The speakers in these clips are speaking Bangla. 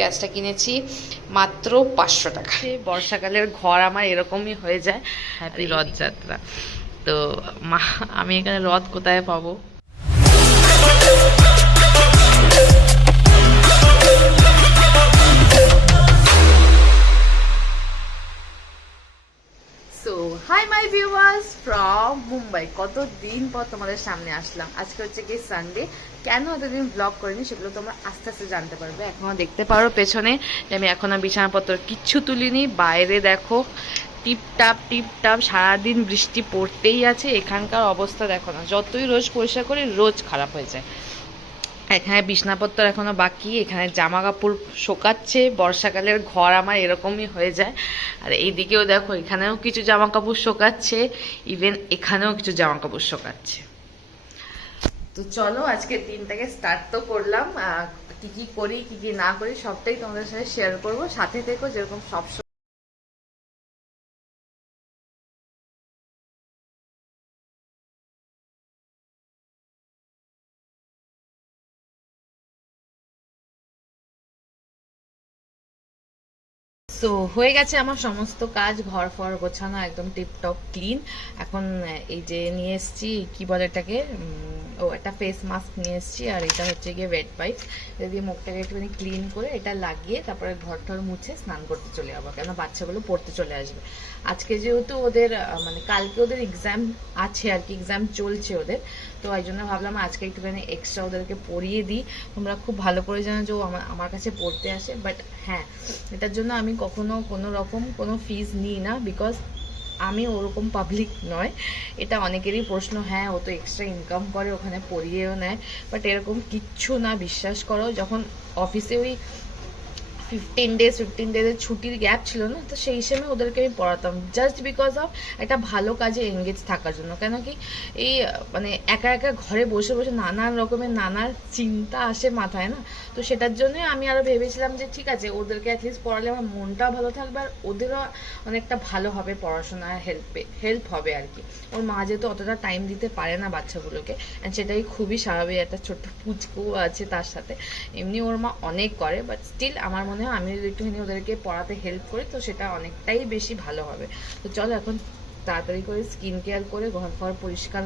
গ্যাসটা কিনেছি মাত্র 500 টাকা। বর্ষাকালের ঘর আমার এরকমই হয়ে যায়। হ্যাপি রথযাত্রা। তো মা, আমি এখানে রথ কোথায় পাবো? So hi my viewers from Mumbai. কতদিন পর তোমাদের সামনে আসলাম। আজকে হচ্ছে কি সানডে। কেন এতদিন ব্লগ করিনি সেগুলো তোমরা আস্তে আস্তে জানতে পারবে। এখনো দেখতে পারো পেছনে যে আমি এখনো বিছানাপত্র কিচ্ছু তুলিনি। বাইরে দেখো টিপটাপ সারাদিন বৃষ্টি পড়তেই আছে। এখানকার অবস্থা দেখো না, যতই রোজ পরিষ্কার করি রোজ খারাপ হয়ে যায়। এখানে বিছনাপত্র এখনো বাকি, এখানে জামা কাপড় শোকাচ্ছে। বর্ষাকালের ঘর আমার এরকমই হয়ে যায়। আর এইদিকেও দেখো, এখানেও কিছু জামা কাপড় শোকাচ্ছে, ইভেন এখানেও কিছু জামা কাপড় শোকাচ্ছে। তো চলো আজকে দিনটাকে স্টার্ট তো করলাম। কি কি করি কি কি না করি সবটাই তোমাদের সাথে শেয়ার করবো। সাথে থেকো, যেরকম সব তো হয়ে গেছে আমার সমস্ত কাজ, ঘর ফর গোছানো একদম টিপটপ ক্লিন। এখন এই যে নিয়ে এসছি, কি বলে এটাকে, একটা ফেস মাস্ক নিয়ে এসছি। আর এটা হচ্ছে গিয়ে ওয়েট ওয়াইপ। এটা দিয়ে মুখটাকে একটুখানি ক্লিন করে এটা লাগিয়ে তারপরে ঘর টর মুছে স্নান করতে চলে যাবো, কেন বাচ্চাগুলো পড়তে চলে আসবে। আজকে যেহেতু ওদের মানে কালকে ওদের এক্সাম আছে আর কি, এক্সাম চলছে ওদের। তো এই জন্য ভাবলাম আজকে একটুখানি এক্সট্রা ওদেরকে পড়িয়ে দিই। তোমরা খুব ভালো করে জানো যে ও আমার কাছে পড়তে আসে। বাট হ্যাঁ, এটার জন্য আমি কখনো কোনো রকম কোনো ফিজ নিই না, বিকজ আমি ওরকম পাবলিক নয়। এটা অনেকেরই প্রশ্ন, হ্যাঁ ও তো এক্সট্রা ইনকাম করে ওখানে পড়িয়েও নেয়। বাট এরকম কিচ্ছু না, বিশ্বাস করো। যখন অফিসে ওই 15 ডেজের ছুটির গ্যাপ ছিল না, তো সেই হিসেবে ওদেরকে আমি পড়াতাম, জাস্ট বিকজ অফ একটা ভালো কাজে এঙ্গেজ থাকার জন্য। কেন কি এই মানে একা একা ঘরে বসে বসে নানান রকমের নানান চিন্তা আসে মাথায় না। তো সেটার জন্যই আমি আরো ভেবেছিলাম যে ঠিক আছে, ওদেরকে অ্যাটলিস্ট পড়ালে আমার মনটাও ভালো থাকবে আর ওদেরও অনেকটা ভালো হবে, পড়াশোনায় হেল্প হবে আর কি। ওর মা যেহেতু অতটা টাইম দিতে পারে না বাচ্চাগুলোকে, অ্যান্ড সেটাই খুবই স্বাভাবিক, একটা ছোট্ট পুচকু আছে তার সাথে। এমনি ওর মা অনেক করে, বাট স্টিল আমার মনে হয় আমি যদি একটুখানি ওদেরকে পড়াতে হেল্প করি তো সেটা অনেকটাই বেশি ভালো হবে। তো চলো এখন তাড়াতাড়ি করে স্কিন কেয়ার করে ঘর ফর পরিষ্কার।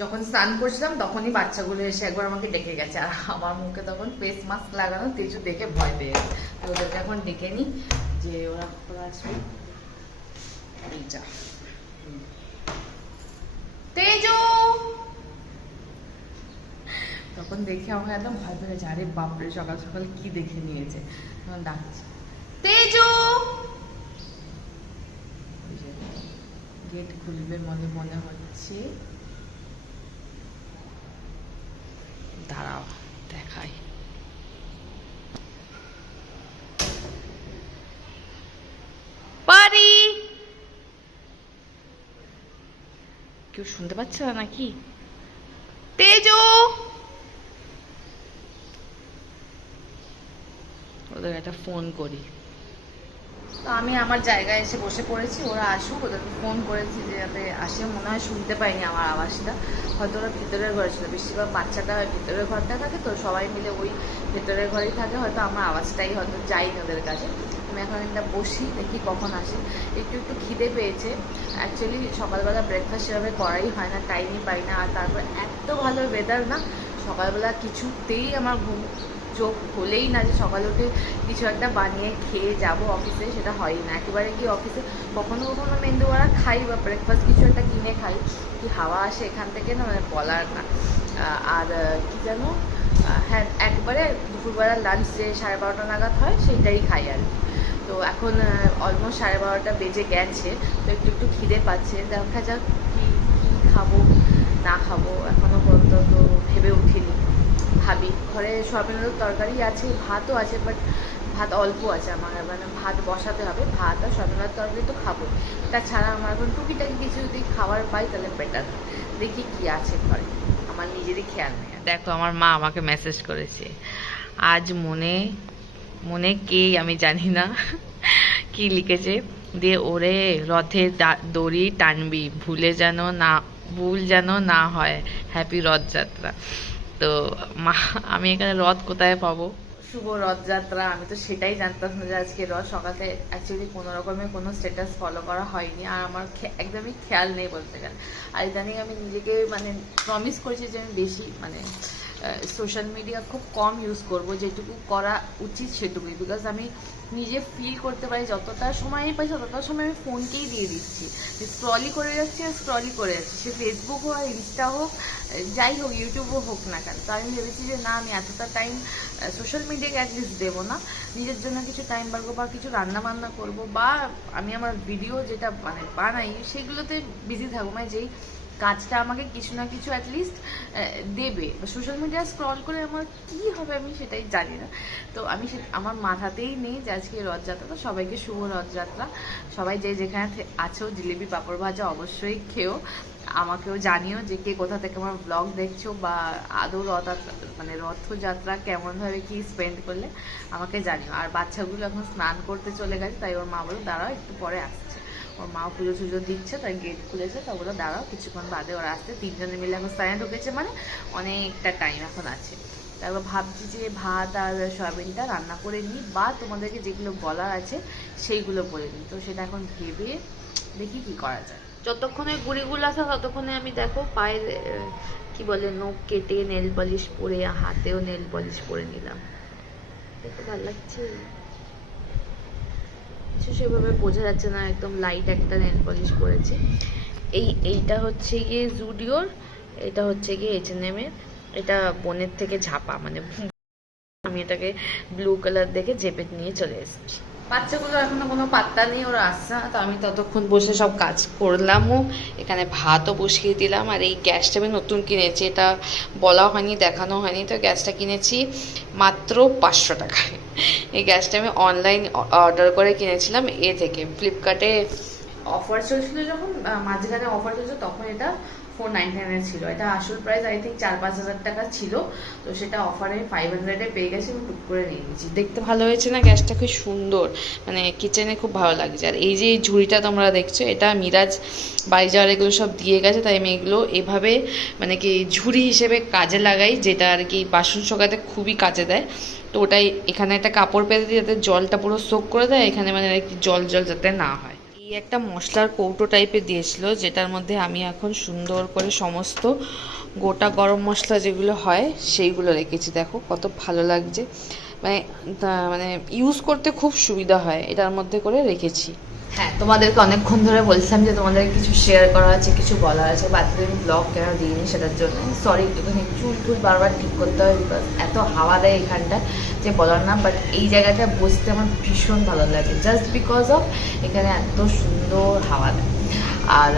যখন স্নান করছিলাম তখনই বাচ্চাগুলো এসে একবার আমাকে ডেকে গেছে, আর আমার মুখে তখন ফেস মাস্ক লাগানো, তেজু দেখে ভয় পেয়ে গেছে। তো ওদেরকে এখন ডেকে নি যে ওরা আসবে। এইটা তেজু, তখন দেখে আমাকে একদম ভয় পেয়ে গেছে। আরে বাপরে, সকাল সকাল কি দেখে নিয়েছে। তখন ডাকছে তেজু, গেট খুলবে মনে মনে হচ্ছে। দাঁড়াও দেখাই। পারি কেউ শুনতে পাচ্ছে না নাকি? তেজু, ওদের একটা ফোন করি। তো আমি আমার জায়গায় এসে বসে পড়েছি, ওরা আসুক, ওদেরকে ফোন করেছি যে যাতে আসে। মনে হয় শুনতে পাইনি আমার আওয়াজটা, হয়তো ওরা ভিতরের ঘরে ছিল। বেশিরভাগ বাচ্চাটা ভিতরের ঘরটা থাকে, তো সবাই মিলে ওই ভেতরের ঘরেই থাকে, হয়তো আমার আওয়াজটাই হয়তো যায়নি ওদের কাছে। আমি এখন একটা বসি, দেখি কখন আসে। একটু একটু খিদে পেয়েছে। অ্যাকচুয়ালি সকালবেলা ব্রেকফাস্ট সেভাবে করাই হয় না, টাইমই পাই না। আর তারপর এত ভালো ওয়েদার না, সকালবেলা কিছুতেই আমার ঘুম চোখ খোলেই না যে সকালে উঠে কিছু একটা বানিয়ে খেয়ে যাব অফিসে, সেটা হয়ই না। একেবারে কি অফিসে কখনো কখনো মেন্দু বড়া খাই বা ব্রেকফাস্ট কিছু একটা কিনে খাই, কি হাওয়া আসে এখান থেকে না, মানে বলার না। আর কি যেন, হ্যাঁ একবারে দুপুরবেলা লাঞ্চ যে 12:30 নাগাদ হয় সেইটাই খাই আর কি। তো এখন অলমোস্ট 12:30 বেজে গেছে, তো একটু একটু খিদে পাচ্ছে। দেখা যাক কি কী খাবো না খাবো, এখনও পর্যন্ত তো ভেবে উঠিনি। ভাবি, ঘরে সয়াবিনের তরকারি আছে, ভাতও আছে, বাট ভাত অল্প আছে আমার, মানে ভাত বসাতে হবে। ভাত আর সয়াবিনের তরকারি তো খাবো, তাছাড়া আমার এখন টুকিটাকি কিছু যদি খাবার পাই তাহলে বেটার। দেখি কি আছে ঘরে, আমার নিজেরই খেয়াল নেই। দেখো আমার মা আমাকে মেসেজ করেছে, আজ মনে মনে কে আমি জানি না কি লিখেছে, দিয়ে ওরে রথের দড়ি টানবি, ভুল যেন না হয়, হ্যাপি রথযাত্রা। তো মা, আমি এখানে রথ কোথায় পাবো? শুভ রথযাত্রা, আমি তো সেটাই জানতাম না যে আজকে রথ। সকালে অ্যাকচুয়ালি কোনো রকমের কোনো স্ট্যাটাস ফলো করা হয়নি, আর আমার একদমই খেয়াল নেই বলতে গেলে। আর ইদানিং আমি নিজেকে মানে প্রমিস করেছি যে আমি বেশি মানে সোশ্যাল মিডিয়া খুব কম ইউজ করব, যেটুকু করা উচিত সেটুকুই। বিকজ আমি নিজে ফিল করতে পারি যতটা সময়ই পাই ততটা সময় আমি ফোনকেই দিয়ে দিচ্ছি, স্ক্রলই করে যাচ্ছি আর স্ক্রলই করে যাচ্ছি। সে ফেসবুক হোক আর ইনস্টা হোক, যাই হোক, ইউটিউবও হোক না কেন। তো আমি ভেবেছি যে না, আমি এতটা টাইম সোশ্যাল মিডিয়াকে অ্যাটলিস্ট দেবো না, নিজের জন্য কিছু টাইম বার করবো, বা কিছু রান্না বান্না করবো, বা আমি আমার ভিডিও যেটা মানে বানাই সেগুলোতে বিজি থাকবো। মানে যেই কাজটা আমাকে কিছু না কিছু অ্যাটলিস্ট দেবে। সোশ্যাল মিডিয়া স্ক্রল করে আমার কি হবে আমি সেটাই জানি না। তো আমি আমার মাথাতেই নেই যে আজকে রথযাত্রা। তো সবাইকে শুভ রথযাত্রা। সবাই যে যেখানে আছো, জিলিপি পাঁপড় ভাজা অবশ্যই খেও। আমাকেও জানিও যে কে কোথা থেকে আমার ব্লগ দেখছো, বা আদৌ মানে রথযাত্রা কেমনভাবে কি স্পেন্ড করলে আমাকে জানিও। আর বাচ্চাগুলো এখন স্নান করতে চলে গেছে, তাই ওর মা বলে দাঁড়াও একটু পরে আসছে। ওর মাও পুজো টুজো দিচ্ছে, তাই গেট খুলেছে, তা বলে দাঁড়াও কিছুক্ষণ বাদে ওরা আসতে। 3জনে মিলে এখন স্নানে ঢুকেছে, মানে অনেকটা টাইম এখন আছে। তারপর ভাবছি যে ভাত আর সয়াবিনটা রান্না করে নিই, বা তোমাদেরকে যেগুলো বলার আছে সেইগুলো বলে নিই। তো সেটা এখন ভেবে দেখি কি করা যায়। যতক্ষণে গুড়িগুলো আসা ততক্ষণে আমি দেখো পায়ের কি বলে নখ কেটে নেল পলিশ পরে, হাতেও নেল পলিশ পরে নিলাম। দেখতে ভালো লাগছে, কিছু সেভাবে বোঝা যাচ্ছে না, একদম লাইট একটা নেল পলিশ পরেছি। এইটা হচ্ছে গিয়ে জুডিওর, এটা হচ্ছে গিয়ে H&M এর। এটা বোনের থেকে ঝাপা, মানে আমি এটাকে ব্লু কালার দেখে চেপে নিয়ে চলে এসেছি। বাচ্চাগুলো এখনো কোনো পাত্তা নেই, ওরা আসছে না। তো আমি ততক্ষণ বসে সব কাজ করলামও, এখানে ভাতও বসিয়ে দিলাম। আর এই গ্যাসটা আমি নতুন কিনেছি, এটা বলা হয়নি, দেখানো হয়নি। তো গ্যাসটা কিনেছি মাত্র 500 টাকায়। এই গ্যাসটা আমি অনলাইন অর্ডার করে কিনেছিলাম থেকে, ফ্লিপকার্টে অফার চলছিল। যখন মাঝখানে অফার চলছিল তখন এটা 499 ছিল। এটা আসল প্রাইস আই থিঙ্ক 4-5 হাজার টাকা ছিল। তো সেটা অফারে 500-এ পেয়ে গেছি, আমি টুক করে নিয়ে নিয়েছি। দেখতে ভালো হয়েছে না গ্যাসটা? খুব সুন্দর, মানে কিচেনে খুব ভালো লাগছে। আর এই যে এই ঝুড়িটা তোমরা দেখছো, এটা মিরাজ বাড়ি যাওয়ার এগুলো সব দিয়ে গেছে, তাই আমি এগুলো এভাবে মানে কি ঝুড়ি হিসেবে কাজে লাগাই, যেটা আর কি বাসন শোকাতে খুবই কাজে দেয়। তো ওটাই এখানে একটা কাপড় পেতে দিই যাতে জলটা পুরো সোক করে দেয় এখানে, মানে জল যাতে না হয়। এই একটা মশলার কৌটো টাইপের দিয়েছিল, যেটার মধ্যে আমি এখন সুন্দর করে সমস্ত গোটা গরম মশলা যেগুলো হয় সেইগুলো রেখেছি। দেখো কত ভালো লাগছে, মানে মানে ইউজ করতে খুব সুবিধা হয়, এটার মধ্যে করে রেখেছি। হ্যাঁ, তোমাদেরকে অনেকক্ষণ ধরে বলছিলাম যে তোমাদের কিছু শেয়ার করা আছে, কিছু বলা আছে, বাদ আমি ব্লগ কেন দিইনি সেটার জন্য সরি। একটুখানি চুল বারবার ঠিক করতে হয়, বিকজ এত হাওয়া দেয় এখানটা যে বলার না। বাট এই জায়গাটা বসতে আমার ভীষণ ভালো লাগে, জাস্ট বিকজ অফ এখানে এত সুন্দর হাওয়া দেয়। আর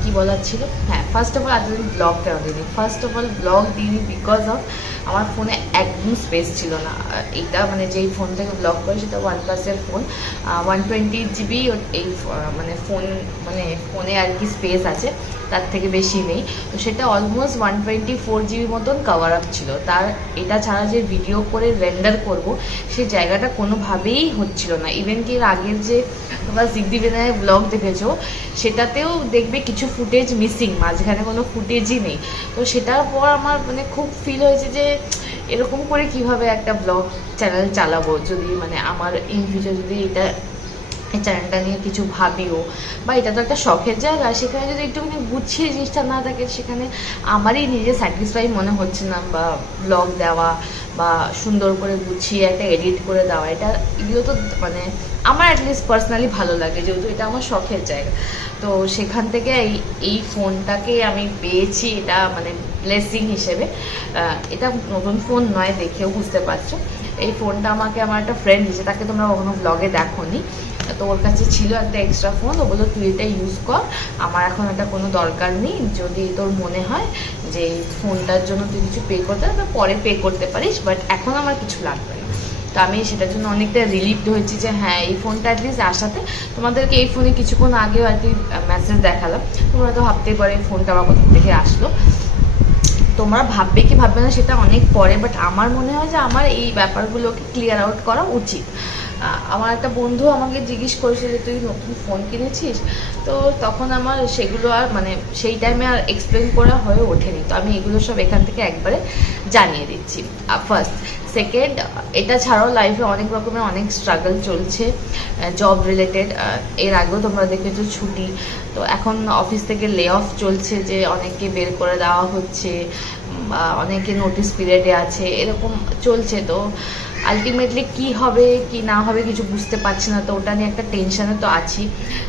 কি বলার ছিল, হ্যাঁ, ফার্স্ট অফ অল এতদিন ব্লগ কেন দিইনি, ফার্স্ট অফ অল ব্লগ দিইনি বিকজ অফ আমার ফোনে একদম স্পেস ছিল না। এইটা মানে যেই ফোন থেকে ব্লগ করে সেটা OnePlus-এর ফোন, 120 GB এই মানে ফোনে আর কি স্পেস আছে, তার থেকে বেশি নেই। তো সেটা অলমোস্ট 124 GB মতন কভার আপ ছিল। তার এটা ছাড়া যে ভিডিও করে রেন্ডার করব সেই জায়গাটা কোনোভাবেই হচ্ছিল না। ইভেন কি এর আগের যে তোমরা সিদ্ধি বিনায়ের ব্লগ দেখেছো সেটাতেও দেখবে কিছু ফুটেজ মিসিং, মাঝখানে কোনো ফুটেজই নেই। তো সেটার পর আমার মানে খুব ফিল হয়েছে যে এরকম করে কিভাবে একটা ব্লগ চ্যানেল চালাবো, যদি মানে আমার ইন ফিউচার যদি এটা এই চ্যানেলটা নিয়ে কিছু ভাবিও, বা এটা তো একটা শখের জায়গা, সেখানে যদি একটুখানি গুছিয়ে জিনিসটা না থাকে সেখানে আমারই নিজে স্যাটিসফাই মনে হচ্ছে না, বা ব্লগ দেওয়া বা সুন্দর করে গুছিয়ে একটা এডিট করে দেওয়া, এগুলো তো মানে আমার অ্যাটলিস্ট পার্সোনালি ভালো লাগে, যেহেতু এটা আমার শখের জায়গা। তো সেখান থেকে এই ফোনটাকে আমি পেয়েছি, এটা মানে ব্লেসিং হিসেবে। এটা নতুন ফোন নয়, দেখেও বুঝতে পারছো। এই ফোনটা আমাকে আমার একটা ফ্রেন্ড দিয়েছে, তাকে তোমরা কখনো ব্লগে দেখোনি। তো ওর কাছে ছিল একটা এক্সট্রা ফোন, ও বললো তুই এটা ইউজ কর, আমার এখন এটা কোনো দরকার নেই, যদি তোর মনে হয় যে ফোনটার জন্য তুই কিছু পে করতে হবে পরে পে করতে পারিস, বাট এখন আমার কিছু লাগবে না। তো আমি সেটার জন্য অনেকটা রিলিভড হয়েছি যে হ্যাঁ এই ফোনটা অ্যাটলিস্ট আসাতে। তোমাদেরকে এই ফোনে কিছুক্ষণ আগেও আর কি মেসেজ দেখালাম, তোমরা তো ভাবতেই পারো এই ফোনটা আমার কোথা থেকে আসলো। তোমরা ভাববে কি ভাববে না সেটা অনেক পরে, বাট আমার মনে হয় যে আমার এই ব্যাপারগুলোকে ক্লিয়ার আউট করা উচিত। আমার একটা বন্ধু আমাকে জিজ্ঞেস করেছিল যে তুই নতুন ফোন কিনেছিস, তো তখন আমার সেগুলো আর মানে সেই টাইমে আর এক্সপ্লেন করা হয়ে ওঠেনি। তো আমি এগুলো সব এখান থেকে একবারে জানিয়ে দিচ্ছি। ফার্স্ট, সেকেন্ড, এটা ছাড়াও লাইফে অনেক রকমের অনেক স্ট্রাগল চলছে জব রিলেটেড। এর আগেও তোমরা দেখেছো ছুটি, তো এখন অফিস থেকে লে অফ চলছে, যে অনেককে বের করে দেওয়া হচ্ছে, বা অনেকে নোটিস পিরিয়ডে আছে, এরকম চলছে। তো আলটিমেটলি কি হবে কি না হবে কিছু বুঝতে পারছি না, তো ওটা নিয়ে একটা টেনশনে তো আছি।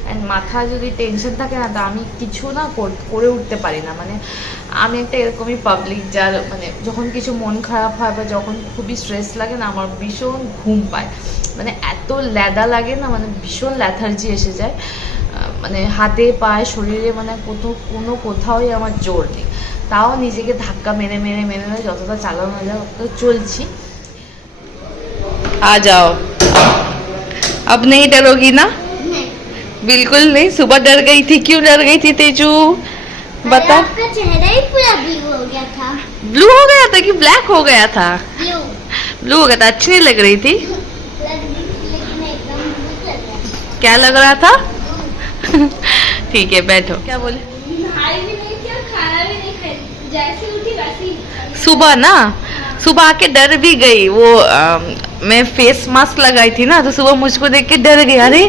অ্যান্ড মাথা যদি টেনশন থাকে না, তো আমি কিছু না করে উঠতে পারি না। মানে আমি একটা এরকমই পাবলিক, যার মানে যখন কিছু মন খারাপ হয় বা যখন খুবই স্ট্রেস লাগে না, আমার ভীষণ ঘুম পায়, মানে এত ল্যাদা লাগে না, মানে ভীষণ ল্যাথার্জি এসে যায়, মানে হাতে পায়ে শরীরে, মানে কোথাওই আমার জোর নেই। তাও নিজেকে ধাক্কা মেরে মেরে মেরে মেরে যতটা চালানো যায় ততটা চলছি। आ जाओ, अब नहीं डरोगी ना? नहीं, बिल्कुल नहीं। सुबह डर गई थी, क्यों डर गई थी तेजू? बता। आपका चेहरा ही पूरा ब्लू हो गया था। ब्लू हो गया था कि ब्लैक हो गया था? ब्लू। ब्लू हो गया था, अच्छी नहीं लग रही थी? लेकिन एकदम ब्लू लग रहा था। क्या लग रहा था? ठीक है, बैठो। क्या बोले? नहाई भी नहीं किया, खाना भी नहीं खाई, जैसे उठी वैसे ही। सुबह ना, सुबह आके डर भी गई। वो मैं फेस मास्क लगाई थी ना, तो सुबह मुझको देख के डर गई, अरे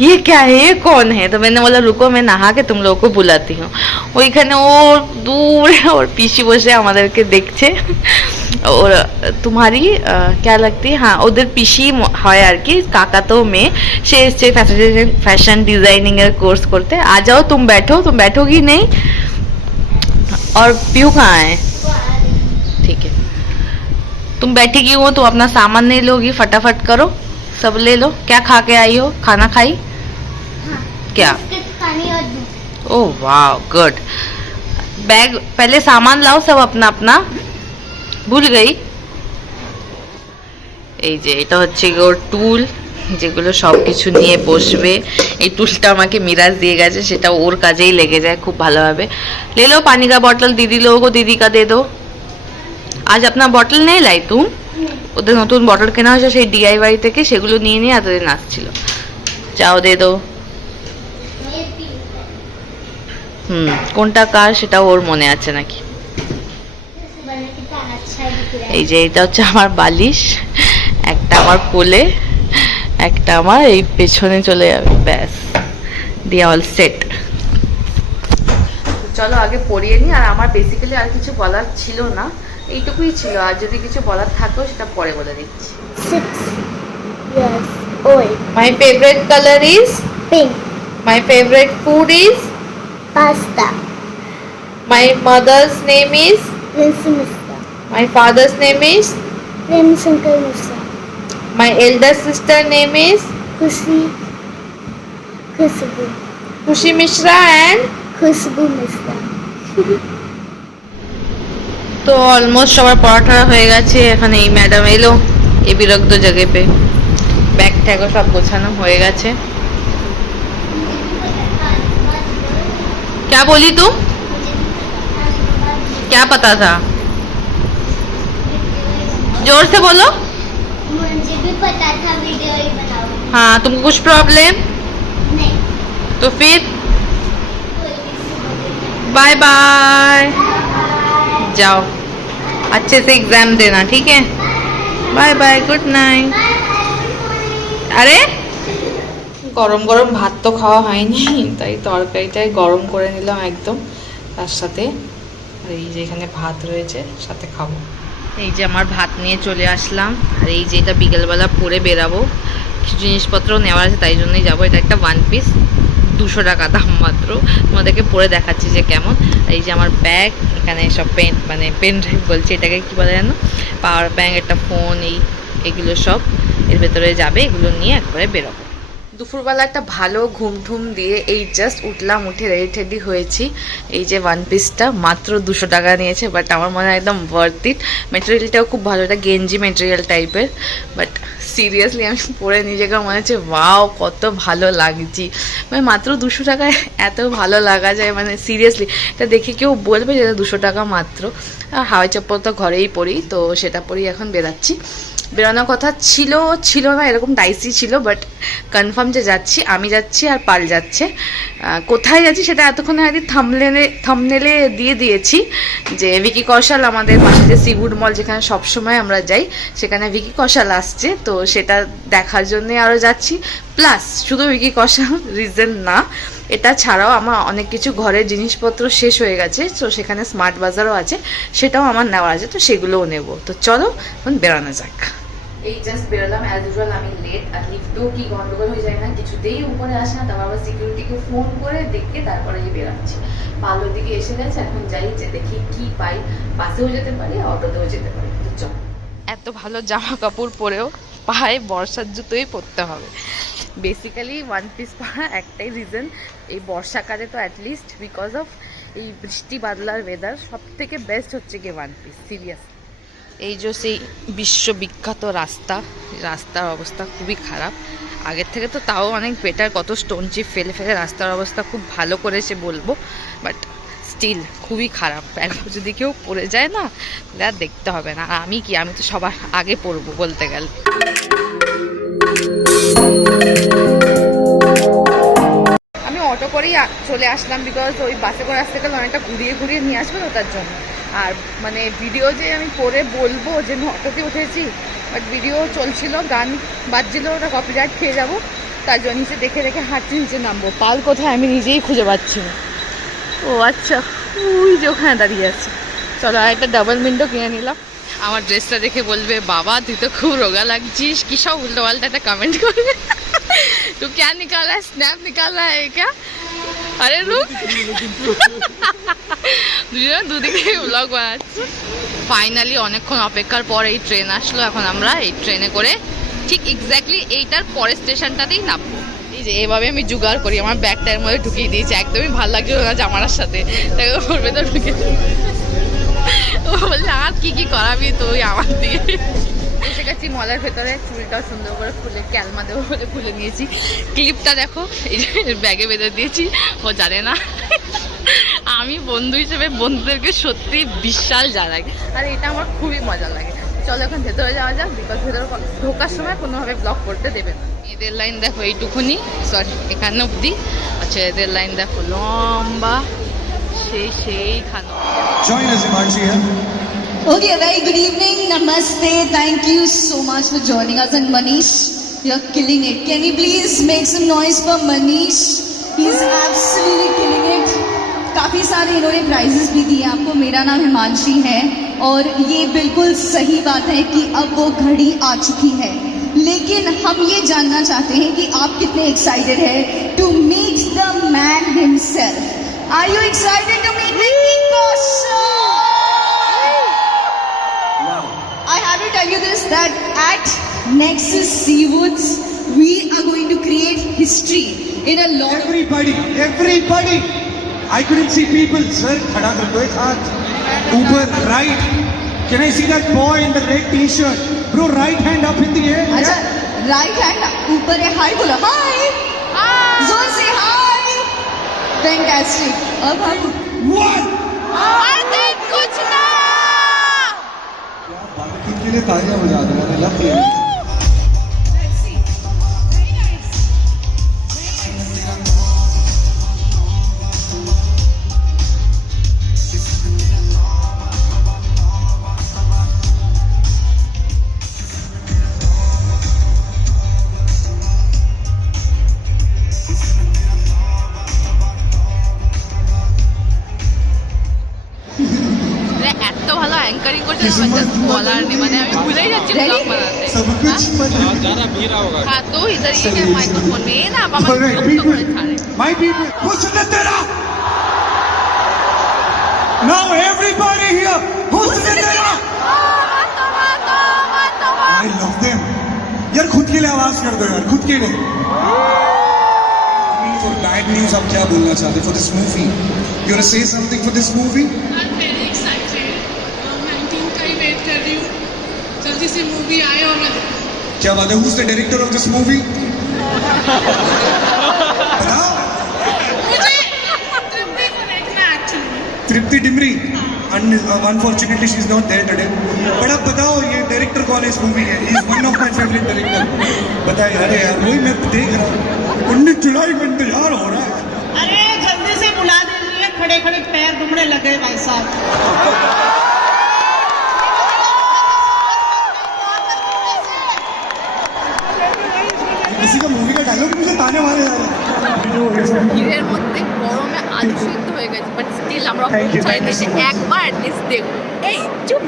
ये क्या है, ये कौन है? तो मैंने बोला रुको मैं नहा के तुम लोगों को बुलाती हूँ। ওইখানে ও দূর ওর পিসি বসে আমাদেরকে দেখছে। और तुम्हारी क्या लगती है? हाँ, ওদের পিসি হয় আর কি, কাকা তো মেয়ে, সে এসছে ফ্যাশন ডিজাইনিং এর কোর্স করতে। आ जाओ, तुम बैठोगी नहीं? और पीहू कहाँ है? ठीक है, तुम बैठेगी हो, तुम अपना सामान नहीं लोगी, फटाफट करो, सब ले लो। क्या खा के आई हो? खाना खाई? हाँ, क्या? पानी और दूध। ओह वाह, गुड। बैग पहले सामान लाओ सब अपना अपना, ভুল গই। এই যে এটা হচ্ছে ওর টুল, যেগুলো সব কিছু নিয়ে বসবে। এই টুলটা আমাকে মিরাজ দিয়ে গেছে, সেটা ওর কাজেই লেগে যায় খুব ভালোভাবে। ले लो पानी का बॉटल, दीदी लोगों को दीदी का दे दो। আজ আপনার বটল নেই লাই তুম? ওদের নতুন বটল কেনা হয়েছে সেই DIY থেকে, সেগুলো নিয়ে নিয়ে এতদিন আসছিল। চাও দে দো। কোনটা কার সেটা ওর মনে আছে নাকি। এই যে এটা হচ্ছে আমার বালিশ, একটা আমার কোলে, একটা আমার এই পেছনে চলে যাবে, ব্যাস দিয়ে অল সেট। চলো আগে পড়িয়ে নি। আর আমার বেসিক্যালি আর কিছু বলার ছিল না, এইটুকুই ছিল। আর যদি কিছু বলার থাকো সেটা পরে বলে দিচ্ছি। 6 years old. My favorite color is Pink. my favorite food is Pasta. my mother's name is Prince Mista. my father's name is Prem Shankar Mista. my elder sister name is Khushbu. Khushi Mishra and Khushbu Mista. তো অলমোস্ট সবার পড়াটা হয়ে গেছে। এখানে এই ম্যাডাম এলো এই বিরক্ত জায়গায় পে ব্যাগ ট্যাগও সব গোছানো হয়ে গেছে। क्या बोली तू? क्या पता था? जोर से बोलो। मुझे भी पता था वीडियो ही बनाओ। हाँ, तुमको कुछ प्रॉब्लम? नहीं। तो फिर बाय बाय, जाओ अच्छे से एग्जाम देना, ठीक है? Bye bye, good night. আরে গরম গরম ভাত তো খাওয়া হয়নি, তাই তরকারিটাই গরম করে নিলাম একদম, তার সাথে আর এই যে এখানে ভাত রয়েছে সাথে খাবো। এই যে আমার ভাত নিয়ে চলে আসলাম, আর এই যে এটা বিকেলবেলা পরে বেরাবো, কিছু জিনিসপত্র নেওয়ার আছে তাই জন্যই যাবো। এটা একটা ওয়ান পিস, 200 টাকা দাম মাত্র। তোমাদেরকে পরে দেখাচ্ছি যে কেমন। এই যে আমার ব্যাগ, এখানে সব পেন মানে পেন ড্রাইভ বলছে এটাকে কী বলে জানো, পাওয়ার ব্যাঙ্ক, একটা ফোন, এগুলো সব এর ভেতরে যাবে। এগুলো নিয়ে একবারে বেরোবো। দুপুরবেলা একটা ভালো ঘুম ঠুম দিয়ে এই জাস্ট উঠলাম, উঠে রেডি টেডি হয়েছি। এই যে ওয়ান পিসটা মাত্র 200 টাকা নিয়েছে, বাট আমার মনে হয় একদম ওয়ার্থ ইট। মেটেরিয়ালটাও খুব ভালো, এটা গেঞ্জি মেটেরিয়াল টাইপের, বাট সিরিয়াসলি আমি পরে নিজেকে মনে হচ্ছে ওয়াও কত ভালো লাগছি। মানে মাত্র 200 টাকায় এত ভালো লাগা যায়, মানে সিরিয়াসলি এটা দেখে কেউ বলবে যে 200 টাকা মাত্র। আর হাওয়াই চপ্পল তো ঘরেই পরি, তো সেটা পরেই এখন বেরাচ্ছি। বেরোনোর কথা ছিল না, এরকম ডাইসি ছিল, বাট কনফার্ম যে যাচ্ছি, আমি যাচ্ছি আর পাল যাচ্ছে। কোথায় যাচ্ছি সেটা এতক্ষণে হয়তো থামনেলে দিয়ে দিয়েছি, যে ভিকি কৌশল আমাদের পাশে যে সিগুড মল যেখানে সবসময় আমরা যাই, সেখানে ভিকি কৌশল আসছে, তো সেটা দেখার জন্যে আরও যাচ্ছি। প্লাস শুধু ভিকি কৌশল রিজন না, এটা ছাড়াও আমার অনেক কিছু ঘরের জিনিসপত্র শেষ হয়ে গেছে, তো সেখানে স্মার্ট বাজারও আছে, সেটাও আমার নেওয়া আছে, তো সেগুলোও নেব। তো চলো এখন বেরোনো যাক। এই জাস্ট বেরোলাম, অ্যাজ ইউজুয়াল আমি লেট, আর লিফটেও কি গন্ডগোল হয়ে যায় না, কিছুতেই উপরে আসে না, তারপর আবার সিকিউরিটিকে ফোন করে দেখে তারপরে বেরোচ্ছি। পালো দিকে এসে গেছে, এখন যাই যে দেখি কি পাই, বাসেও যেতে পারি, অটোতেও যেতে পারি। তো চল। এত ভালো জামা কাপড় পরেও পায়ে বর্ষার জুতোই পরতে হবে। বেসিক্যালি ওয়ান পিস পরা একটাই রিজন, এই বর্ষাকালে তো অ্যাটলিস্ট বিকজ অফ এই বৃষ্টি বাদলার ওয়েদার সব থেকে বেস্ট হচ্ছে কি ওয়ান পিস, সিরিয়াস। এই যে সেই বিশ্ববিখ্যাত রাস্তার অবস্থা খুবই খারাপ, আগের থেকে তো তাও অনেক বেটার, কত স্টোন চিপ ফেলে ফেলে রাস্তার অবস্থা খুব ভালো করেছে বলবো, বাট স্টিল খুবই খারাপ। একবার যদি কেউ পড়ে যায় না, তাহলে আর দেখতে হবে না। আর আমি তো সবার আগে পড়বো বলতে গেলে। আমি অটো করেই চলে আসলাম, বিকজ ওই বাসে করে আসতে গেলে অনেকটা ঘুরিয়ে নিয়ে আসবে তো তার জন্য। আর মানে ভিডিও যে আমি পরে বলবো যে আমি অটোতে উঠেছি, বাট ভিডিও চলছিল, গান বাজছিল, ওটা কপিরাইট খেয়ে যাবো, তার জন্য নিচে দেখে হাঁটতে নিচে নামবো। পাল কোথায় আমি নিজেই খুঁজে পাচ্ছি না। ও আচ্ছা, ওই যে ওখানে দাঁড়িয়ে আছে। চলো আর একটা ডাবল উইন্ডো কিনে নিলাম। আমার ড্রেসটা দেখে বলবে বাবা তুই তো খুব রোগা লাগছিস, কি সব উল্টো পাল্টা একটা কমেন্ট করবে। তো क्या निकाला है, स्नैप निकाला है क्या? আরে রুক, দুদিকে ব্লগ বানাচ্ছি। ফাইনালি অনেকক্ষণ অপেক্ষার পর এই ট্রেন আসলো। এখন আমরা এই ট্রেনে করে ঠিক এক্স্যাক্টলি এইটার পরের স্টেশনটাতেই নামবো। এই যে এভাবে আমি জোগাড় করি, আমার ব্যাগটার মধ্যে ঢুকিয়ে দিয়েছি, একদমই ভালো লাগছিল না জামার সাথে, তাকে করবে তো ঢুকে। ও বলছে আর কি করাবি তুই আমার দিয়ে। এসে গেছি মলের ভেতরে, চুলটাও সুন্দর করে খুলে ক্যালমা দেবো বলে খুলে নিয়েছি। ক্লিপটা দেখো, এই যে ব্যাগে বেঁধে দিয়েছি, ও জানে না। আমি বন্ধু হিসেবে বন্ধুদেরকে সত্যি বিশাল জানাই, আর এটা আমার খুবই মজা লাগে। চলো এখন ভেতরে যাওয়া যাক, বিকজ ভেতরে ঢোকার সময় কোনোভাবে ব্লক করতে দেবে না। এদের লাইন দেখো এইটুকুনি, সরি এখানে অবধি। আচ্ছা এদের লাইন দেখো লম্বা, সেইখানে। Okay, a very good evening, namaste, thank you so much for joining us, and Manish, you're killing it. Can you please make some noise for Manish? He's absolutely killing it. काफ़ी सारे इन्होंने प्राइजेस भी दिए आपको। मेरा नाम हिमांशी है और ये बिल्कुल सही बात है कि अब वो घड़ी आ चुकी है, लेकिन हम ये जानना चाहते हैं कि आप कितने एक्साइटेड हैं to meet the man himself. Are you excited to meet Vicky Kaushal? I have to tell you this, that at Nexus Seawoods we are going to create history in a lot of... Everybody, I couldn't see people. Sir, खड़ा कर दो एक हाथ. Uber, right. Can I see that boy in the red t-shirt? Bro, right hand up in the air. अच्छा राइट हैंड ऊपर है हाय बोलो हाय जोर से हाय फैंटास्टिक अब हम One. कुछ ना खुद के लिए तालियां बजा दो, मैंने लव किया। এত ভালো অ্যাঙ্কারিং করছে জাস্ট বলার নেই, মানে আমি ভুলেই যাচ্ছি ব্লগ বানাতে। सब कुछ हाँ तो इधर ये क्या माइक्रोफोन में ना बाबा Alright, तो people. করে ছাড়ে। My people, who's in the theater? Now everybody here, who's in the theater? I love them. यार खुद के लिए आवाज कर दो यार, खुद के लिए। For bad news, आप क्या बोलना चाहते for this movie? You wanna say something for this movie? I'm very excited. 19 का ही वेट कर रही हूँ, जल्दी से मूवी आए और मैं देखूँ। क्या बात है? Who's the director of this movie? बताओ। मुझे तृप्ति को देखना actually। Tripti Dimri. Unfortunately, she's not there today. But आप बताओ ये डायरेक्टर कौन है इस मूवी के? He is one of my favorite director. बताइए, अरे यार वही मैं देख रहा हूँ। 19 जुलाई में इंतजार हो रहा है। अरे जल्दी से बुला दीजिए, खड़े खड़े पैर दुखने लगे भाई साहब। किसी का मूवी का डायलॉग मुझे ताने मारे जा रहे हैं। ভিড়ের মধ্যে গরমে আলু সিদ্ধ হয়ে গেছে, বাট স্টিল আমরা Thank you, চাই thank you দেশে so much. একবার অ্যাটলিস্ট দেখবো। এই চুপ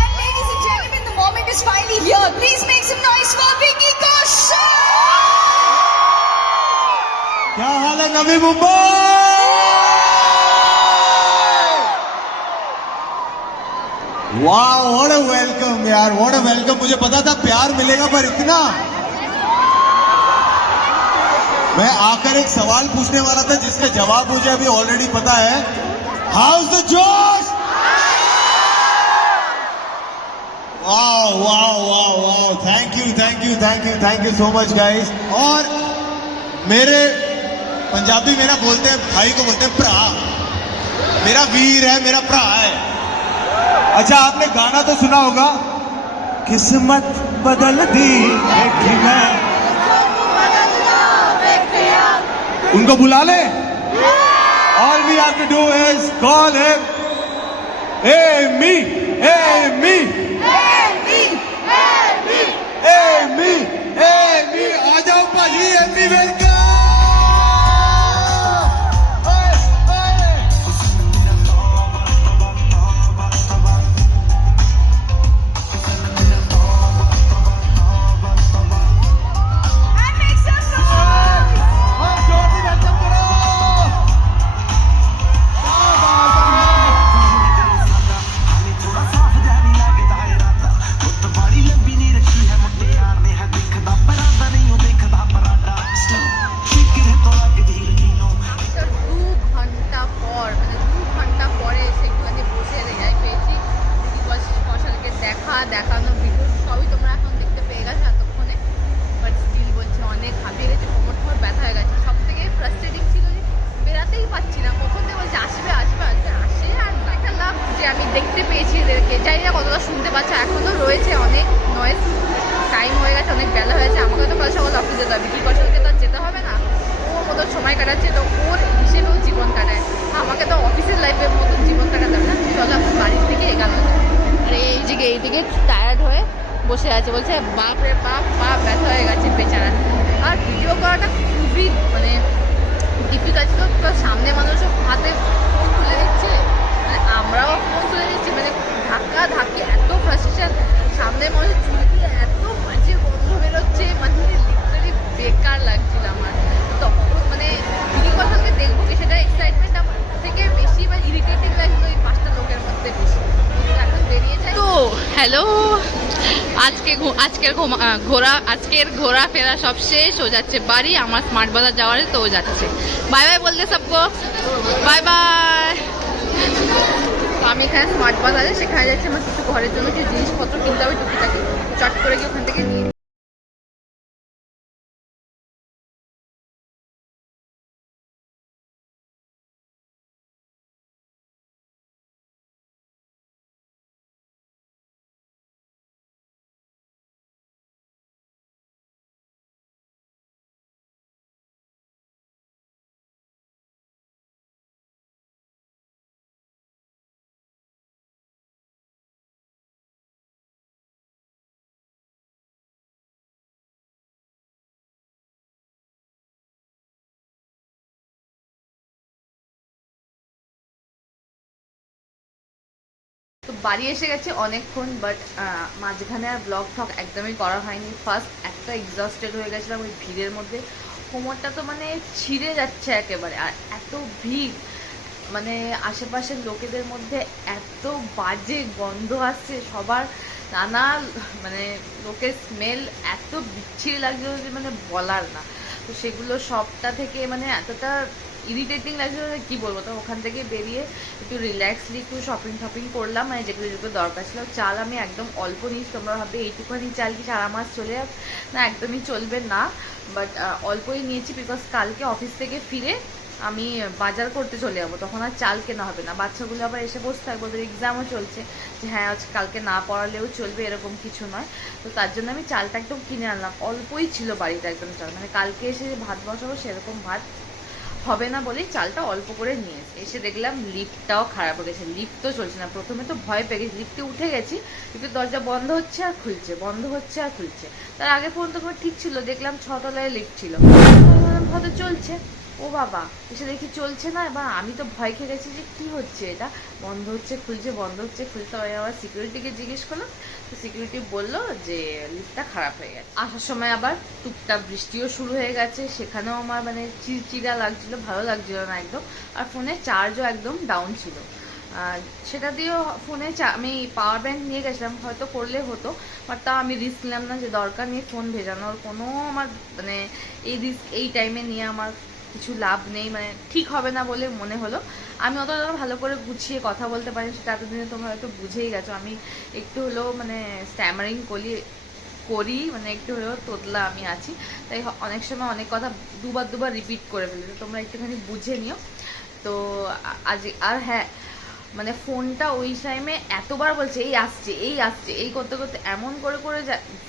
And ladies and gentlemen, the moment is finally here. Please make some noise for Vicky Kaushal. क्या हाल है नवी मुंबई? वाह व्हाट अ वेलकम यार, व्हाट अ वेलकम। मुझे पता था प्यार मिलेगा पर इतना। मैं आकर एक सवाल पूछने वाला था जिसका जवाब मुझे अभी ऑलरेडी पता है। हाउस द जोश? वाह वाह वाह वाह, thank you thank you thank you thank you so much guys. और मेरे पंजाबी मेरा बोलते हैं, भाई को बोलते हैं भरा। मेरा वीर है, मेरा भरा है। अच्छा आपने गाना तो सुना होगा, किस्मत बदल दी देखी मैं। उनको बुला ले। All we have to do is call him Amy, Amy, Amy, Amy, Amy, Amy। आ जाओ भाजी, Amy welcome. And make some noise. দেখানো ভিডিও সবই তোমরা এখন দেখতে পেয়ে গেছো এতক্ষণে। বাট স্টিল বলছে অনেক হাঁপিয়ে গেছে, কোমর টোমর ব্যথা হয়ে গেছে। সব থেকে ফ্রাস্ট্রেটিং ছিল যে বেরাতেই পাচ্ছি না, কখন থেকে বলছে আসবে আসবে আসবে, আসে আর না। একটা লাভ যে আমি দেখতে পেয়েছি এদেরকে, জানি না কতটা শুনতে পাচ্ছ, এখনও রয়েছে অনেক নয়েজ। টাইম হয়ে গেছে, অনেক বেলা হয়েছে, আমাকে তো কাল সকাল অফিস যেতে হবে। কি কৌশলকে তো আর যেতে হবে না, ওর মতো সময় কাটাচ্ছে, তো ওর হিসেবেও জীবন কাটায়। আমাকে তো অফিসের লাইফের মতো জীবন কাটাতে হবে না। চলো এখন বাড়ির দিকে এগানো যায়। আর এইদিকে টায়ার্ড হয়ে বসে আছে, বলছে বাপ রে বাপ, পা ব্যথা হয়ে গেছে বেচারা। আর ভিডিও করাটা খুবই মানে ডিফিকাল্ট, তো সামনে মানুষও হাতে ফোন তুলে দিচ্ছে, মানে আমরাও ফোন তুলে দিচ্ছি, মানে ধাক্কা ধাক্কি, এত ফ্রাস্ট্রেশন, সামনে মানুষের চুল দিয়ে এত বাজে গন্ধ বেরোচ্ছে, মানে লিটারালি বেকার লাগছিল আমার। তখন মানে ভিডিও কথাকে দেখবো কি সেটা এক্সাইটমেন্ট আমার থেকে বেশি, বা ইরিটেটিং লাগছিল এই 5টা লোকের মধ্যে বেশি। এখন বেরিয়ে যায় তো। হ্যালো, আজকের ঘোরাফেরা সব শেষ, ও যাচ্ছে বাড়ি, আমার স্মার্ট বাজার যাওয়ার তো ও যাচ্ছে। বাই বাই বলতে সবকো, বাই বাই। আমি এখানে স্মার্ট বাজারে, সেখানে যাচ্ছি আমার কিছু ঘরের জন্য কিছু জিনিসপত্র কিনতে হবে টুকিটাকি, চট করে গিয়ে ওখান থেকে নিয়ে। তো বাড়ি এসে গেছে অনেকক্ষণ, বাট মাঝখানে আর ব্লগ ফ্লগ একদমই করা হয়নি। ফার্স্ট একটা এক্সস্টেড হয়ে গেছিলাম ওই ভিড়ের মধ্যে, কোমরটা তো মানে ছিঁড়ে যাচ্ছে একেবারে, আর এত ভিড়, মানে আশেপাশের লোকেদের মধ্যে এত বাজে গন্ধ আসছে, সবার নানা মানে লোকের স্মেল এত বিচ্ছিরি লাগছিল যে মানে বলার না। তো সেগুলো সবটা থেকে মানে এতটা ইরিটেটিং লাগছিল কি বলবো। তো ওখান থেকে বেরিয়ে একটু রিল্যাক্সলি একটু শপিং করলাম, মানে যেগুলো যেগুলো দরকার ছিল। চাল আমি একদম অল্প নিস, তোমরা ভাবে এইটুখানি চাল কি সারা মাস চলে যাবে, না একদমই চলবে না, বাট অল্পই নিয়েছি, বিকজ কালকে অফিস থেকে ফিরে আমি বাজার করতে চলে যাবো, তখন আর চাল কেনা হবে না। বাচ্চাগুলো আবার এসে বসে থাকবে, ওদের এক্সামও চলছে, যে হ্যাঁ আজ কালকে না পড়ালেও চলবে এরকম কিছু নয়। তো তার জন্য আমি চালটা একদম কিনে আনলাম, অল্পই ছিল বাড়িতে একদম চাল, মানে কালকে এসে ভাত বসাবো সেরকম ভাত হবে না বলেই চালটা অল্প করে নিয়ে এসে দেখলাম লিফটটাও খারাপ হয়ে গেছে, লিফট তো চলছে না। প্রথমে তো ভয় পেয়ে গেছি, লিফটে উঠে গেছি কিন্তু দরজা বন্ধ হচ্ছে আর খুলছে, বন্ধ হচ্ছে আর খুলছে। তার আগে পর্যন্ত আমার ঠিক ছিল, দেখলাম 6 তলায় লিফট ছিল, হয়তো চলছে। ও বাবা, এসে দেখি চলছে না, এবার আমি তো ভয় খেয়ে গেছি যে কি হচ্ছে এটা, বন্ধ হচ্ছে খুলছে, বন্ধ হচ্ছে খুলছে। আমি আবার সিকিউরিটিকে জিজ্ঞেস করলাম, তো সিকিউরিটি বললো যে লিফটটা খারাপ হয়ে গেছে। আসার সময় আবার টুকটাক বৃষ্টিও শুরু হয়ে গেছে, সেখানেও আমার মানে চিড়চিড়া লাগছিল, ভালো লাগছিল না একদম। আর ফোনের চার্জও একদম ডাউন ছিল, সেটা দিয়েও ফোনে আমি পাওয়ার ব্যাংক নিয়ে গেছিলাম, হয়তো করলে হতো, বাট তাও আমি রিস্ক নিলাম না, যে দরকার নেই ফোন ভেজানোর, কোনো আমার মানে এই রিস্ক এই টাইমে নিয়ে আমার কিছু লাভ নেই, মানে ঠিক হবে না বলে মনে হলো। আমি অতটা ভালো করে গুছিয়ে কথা বলতে পারি সেটা এতদিনে তোমরা হয়তো বুঝেই গেছো, আমি একটু হলেও মানে স্ট্যামারিং করি, মানে একটু হলেও তোতলা আমি আছি, তাই অনেক সময় অনেক কথা দুবার রিপিট করে ফেলি, তোমরা একটুখানি বুঝে নিও। তো আজ আর হ্যাঁ, মানে ফোনটা ওই টাইমে এতবার বলছে এই আসছে এই করতে করতে এমন করে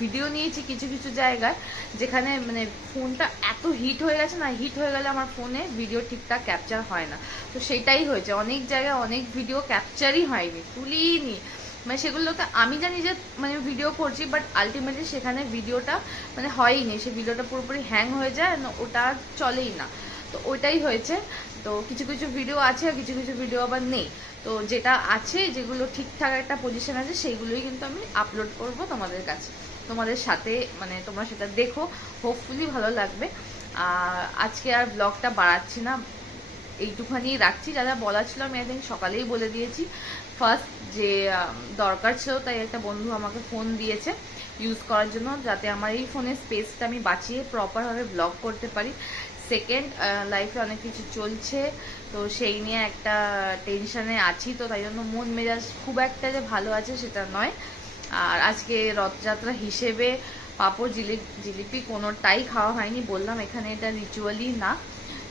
ভিডিও নিয়েছি কিছু কিছু জায়গায়, যেখানে মানে ফোনটা এত হিট হয়ে গেছে না, হিট হয়ে গেলে আমার ফোনে ভিডিও ঠিকঠাক ক্যাপচার হয় না। তো সেটাই হয়েছে, অনেক জায়গায় অনেক ভিডিও ক্যাপচারই হয়নি, তুলিনি, মানে সেগুলোতে আমি জানি যে মানে ভিডিও করছি, বাট আলটিমেটলি সেখানে ভিডিওটা মানে হয়নি, সে ভিডিওটা পুরোপুরি হ্যাং হয়ে যায়, ওটা আর চলেই না। তো ওইটাই হয়েছে। তো কিছু কিছু ভিডিও আছে আর কিছু কিছু ভিডিও আবার নেই, তো যেটা আছে যেগুলো ঠিকঠাক একটা পজিশন আছে সেইগুলোই কিন্তু আমি আপলোড করব তোমাদের কাছে, তোমাদের সাথে, মানে তোমরা সেটা দেখো, হোপফুলি ভালো লাগবে। আর আজকে আর ব্লগটা বাড়াচ্ছি না, এইটুখানি রাখছি, যা যা বলা ছিল আমি একদিন সকালেই বলে দিয়েছি। ফার্স্ট যে দরকার ছিল, তাই একটা বন্ধু আমাকে ফোন দিয়েছে ইউজ করার জন্য, যাতে আমার এই ফোনের স্পেসটা আমি বাঁচিয়ে প্রপারভাবে ব্লগ করতে পারি। সেকেন্ড, লাইফে অনেক কিছু চলছে, তো সেই নিয়ে একটা টেনশনে আছি, তো তাই জন্য মন মেজাজ খুব একটা যে ভালো আছে সেটা নয়। আর আজকে রথযাত্রা হিসেবে পাঁপড় জিলিপি কোনোটাই খাওয়া হয়নি, বললাম এখানে এটা রিচুয়ালি না।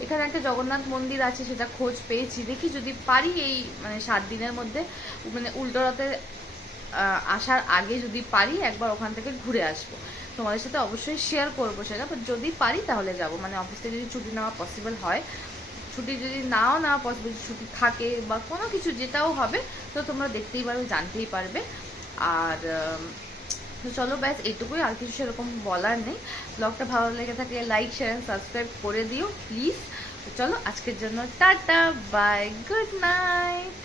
এখানে একটা জগন্নাথ মন্দির আছে, সেটা খোঁজ পেয়েছি, দেখি যদি পারি এই মানে 7 দিনের মধ্যে, মানে উল্টো রথে আসার আগে যদি পারি একবার ওখান থেকে ঘুরে আসবো, তোমাদের সাথে অবশ্যই শেয়ার করবো সেটা। বাট যদি পারি তাহলে যাব, মানে অফিস থেকে যদি ছুটি নেওয়া পসিবল হয়, ছুটি যদি নাও নেওয়া পসিবল, ছুটি থাকে বা কোনো কিছু যেটাও হবে, তো তোমরা দেখতেই পারবে, জানতেই পারবে। আর তো চলো ব্যাস এইটুকুই, আর কিছু সেরকম বলার নেই। ব্লগটা ভালো লেগে থাকলে লাইক শেয়ার সাবস্ক্রাইব করে দিও প্লিজ। তো চলো আজকের জন্য টাটা বাই, গুড নাইট।